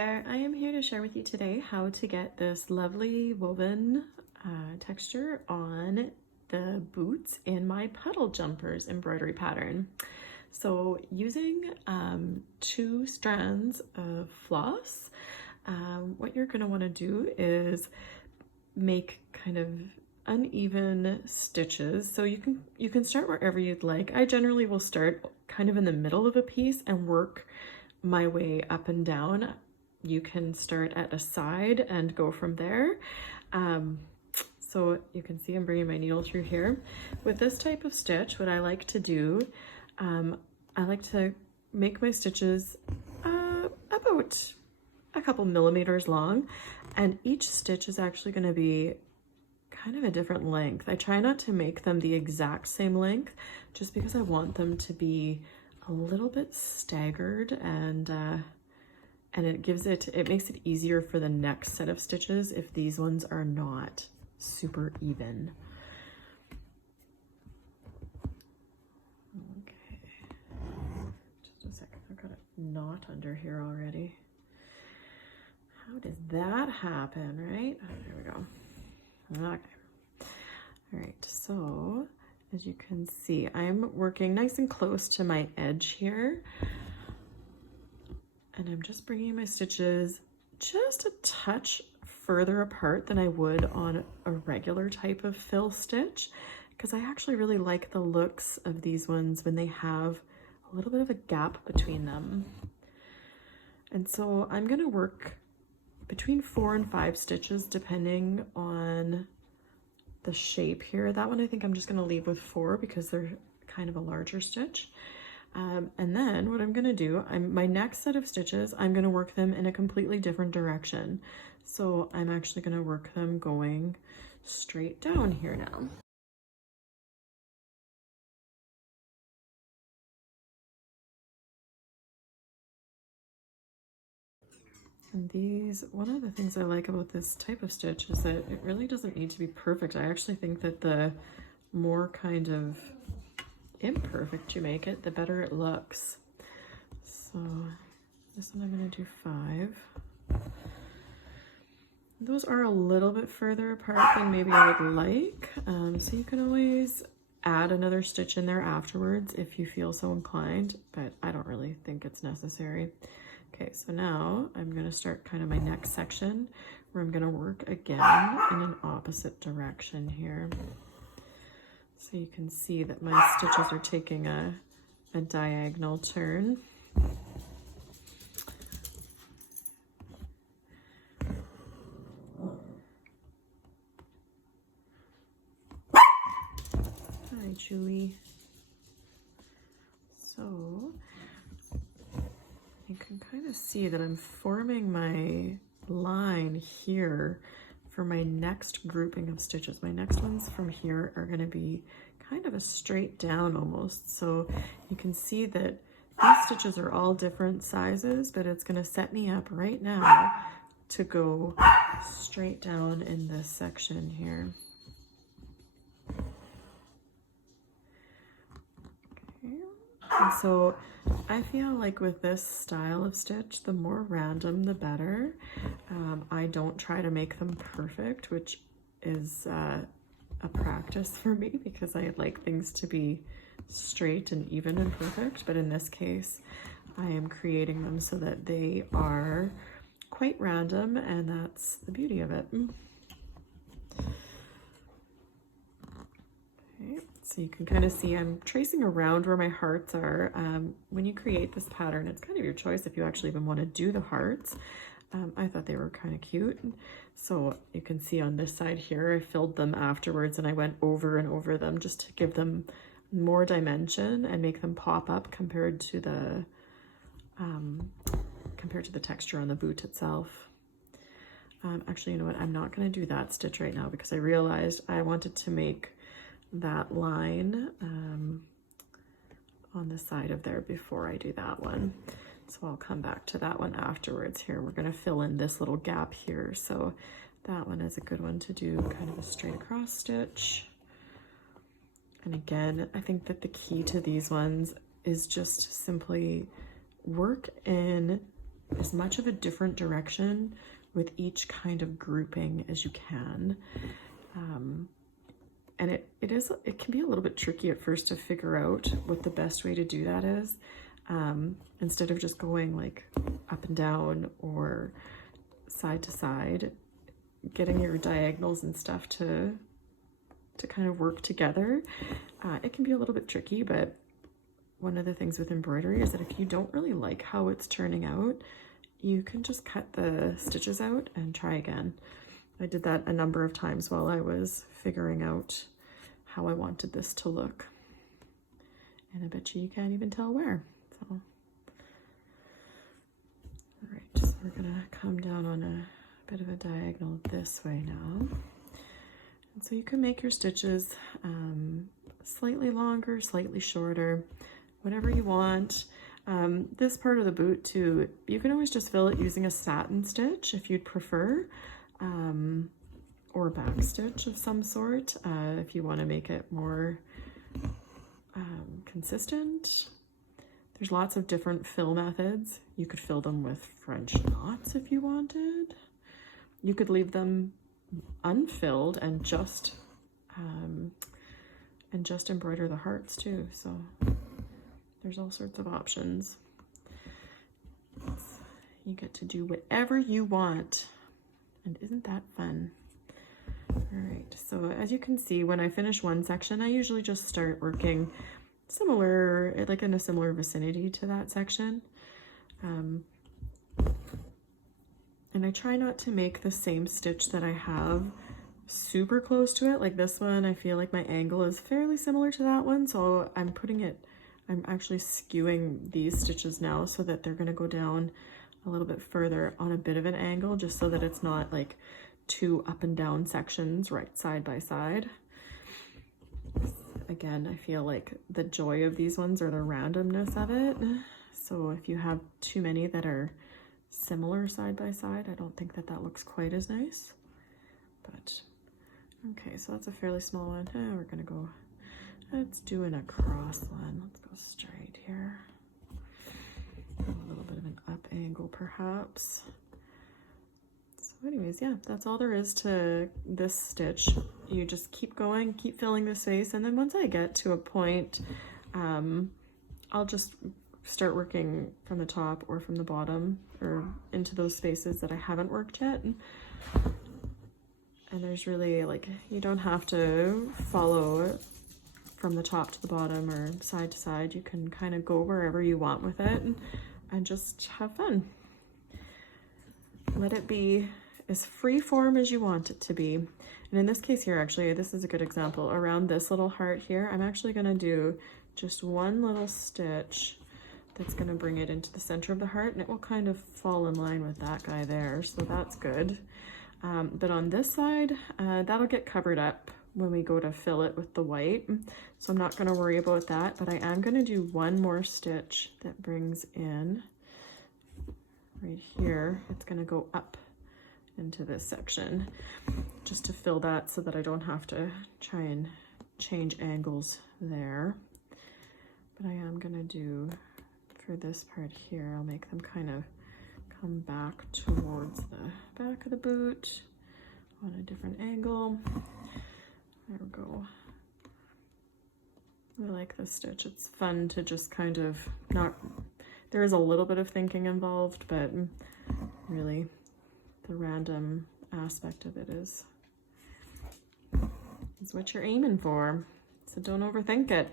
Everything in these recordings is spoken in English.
there, I am here to share with you today how to get this lovely woven texture on the boots in my Puddle Jumpers embroidery pattern. So using 2 strands of floss, what you're going to want to do is make kind of uneven stitches. So you can start wherever you'd like. I generally will start kind of in the middle of a piece and work my way up and down. You can start at a side and go from there. So you can see I'm bringing my needle through here. With this type of stitch, what I like to do, I like to make my stitches about a couple millimeters long, and each stitch is actually going to be kind of a different length. I try not to make them the exact same length just because I want them to be a little bit staggered, and it makes it easier for the next set of stitches if these ones are not super even. Okay, just a second, I've got a knot under here already. How does that happen, right? Oh, there we go. Okay. All right, so as you can see, I'm working nice and close to my edge here. And I'm just bringing my stitches just a touch further apart than I would on a regular type of fill stitch, because I actually really like the looks of these ones when they have a little bit of a gap between them. And so I'm going to work between 4 and 5 stitches depending on the shape here. That one I think I'm just going to leave with 4 because they're kind of a larger stitch. And then what I'm going to do, my next set of stitches, I'm going to work them in a completely different direction. So I'm actually going to work them going straight down here now. And one of the things I like about this type of stitch is that it really doesn't need to be perfect. I actually think that the more kind of imperfect you make it, the better it looks. So this one I'm going to do 5. Those are a little bit further apart than maybe I would like, so you can always add another stitch in there afterwards if you feel so inclined, but I don't really think it's necessary. Okay, so now I'm going to start kind of my next section where I'm going to work again in an opposite direction here. So you can see that my stitches are taking a diagonal turn. Hi, Julie. So you can kind of see that I'm forming my line here for my next grouping of stitches. My next ones from here are going to be kind of a straight down almost. So you can see that these stitches are all different sizes, but it's going to set me up right now to go straight down in this section here. Okay. And so I feel like with this style of stitch, the more random, the better. I don't try to make them perfect, which is a practice for me because I like things to be straight and even and perfect. But in this case, I am creating them so that they are quite random, and that's the beauty of it. Okay, so you can kind of see I'm tracing around where my hearts are. When you create this pattern, it's kind of your choice if you actually even want to do the hearts. I thought they were kind of cute. So you can see on this side here, I filled them afterwards and I went over and over them just to give them more dimension and make them pop up compared to the texture on the boot itself. Actually, you know what? I'm not going to do that stitch right now because I realized I wanted to make that line on the side of there before I do that one. So I'll come back to that one afterwards here. We're going to fill in this little gap here. So that one is a good one to do kind of a straight across stitch. And again, I think that the key to these ones is just simply work in as much of a different direction with each kind of grouping as you can. And it can be a little bit tricky at first to figure out what the best way to do that is. Instead of just going like up and down or side to side, getting your diagonals and stuff to kind of work together. It can be a little bit tricky, but one of the things with embroidery is that if you don't really like how it's turning out, you can just cut the stitches out and try again. I did that a number of times while I was figuring out how I wanted this to look. And I bet you can't even tell where. So, all right, so we're gonna come down on a bit of a diagonal this way now. And so you can make your stitches slightly longer, slightly shorter, whatever you want. This part of the boot too, you can always just fill it using a satin stitch if you'd prefer, or a back stitch of some sort if you want to make it more consistent. There's lots of different fill methods. You could fill them with French knots if you wanted. You could leave them unfilled and just embroider the hearts too. So there's all sorts of options. You get to do whatever you want, and isn't that fun? All right, so as you can see, when I finish one section, I usually just start working similar, like in a similar vicinity to that section. And I try not to make the same stitch that I have super close to it. Like this one, I feel like my angle is fairly similar to that one, so I'm actually skewing these stitches now so that they're gonna go down a little bit further on a bit of an angle, just so that it's not like two up and down sections right side by side. Again, I feel like the joy of these ones are the randomness of it. So if you have too many that are similar side by side, I don't think that that looks quite as nice. But okay, so that's a fairly small one. We're gonna go, let's do an across one. Let's go straight here. A little bit of an up angle perhaps. So anyways, yeah, that's all there is to this stitch. You just keep going, keep filling the space, and then once I get to a point, I'll just start working from the top or from the bottom or into those spaces that I haven't worked yet. And there's really, like, you don't have to follow from the top to the bottom or side to side. You can kind of go wherever you want with it and just have fun. Let it be as free form as you want it to be. And in this case here, actually, this is a good example. Around this little heart here, I'm actually gonna do just one little stitch that's gonna bring it into the center of the heart, and it will kind of fall in line with that guy there, so that's good. But on this side, that'll get covered up when we go to fill it with the white, so I'm not gonna worry about that, but I am gonna do one more stitch that brings in right here. It's gonna go up into this section just to fill that so that I don't have to try and change angles there. But I am gonna do, for this part here, I'll make them kind of come back towards the back of the boot on a different angle. There we go. I like this stitch. It's fun to just kind of there is a little bit of thinking involved, but really the random aspect of it is what you're aiming for. So don't overthink it.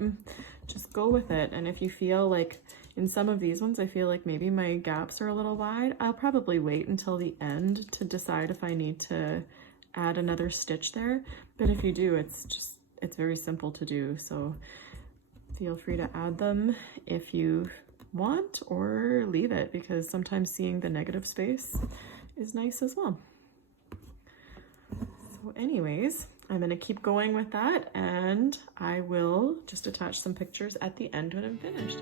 Just go with it. And if you feel like in some of these ones, I feel like maybe my gaps are a little wide, I'll probably wait until the end to decide if I need to add another stitch there. But if you do, it's very simple to do. So feel free to add them if you want, or leave it, because sometimes seeing the negative space is nice as well. So anyways, I'm going to keep going with that, and I will just attach some pictures at the end when I'm finished.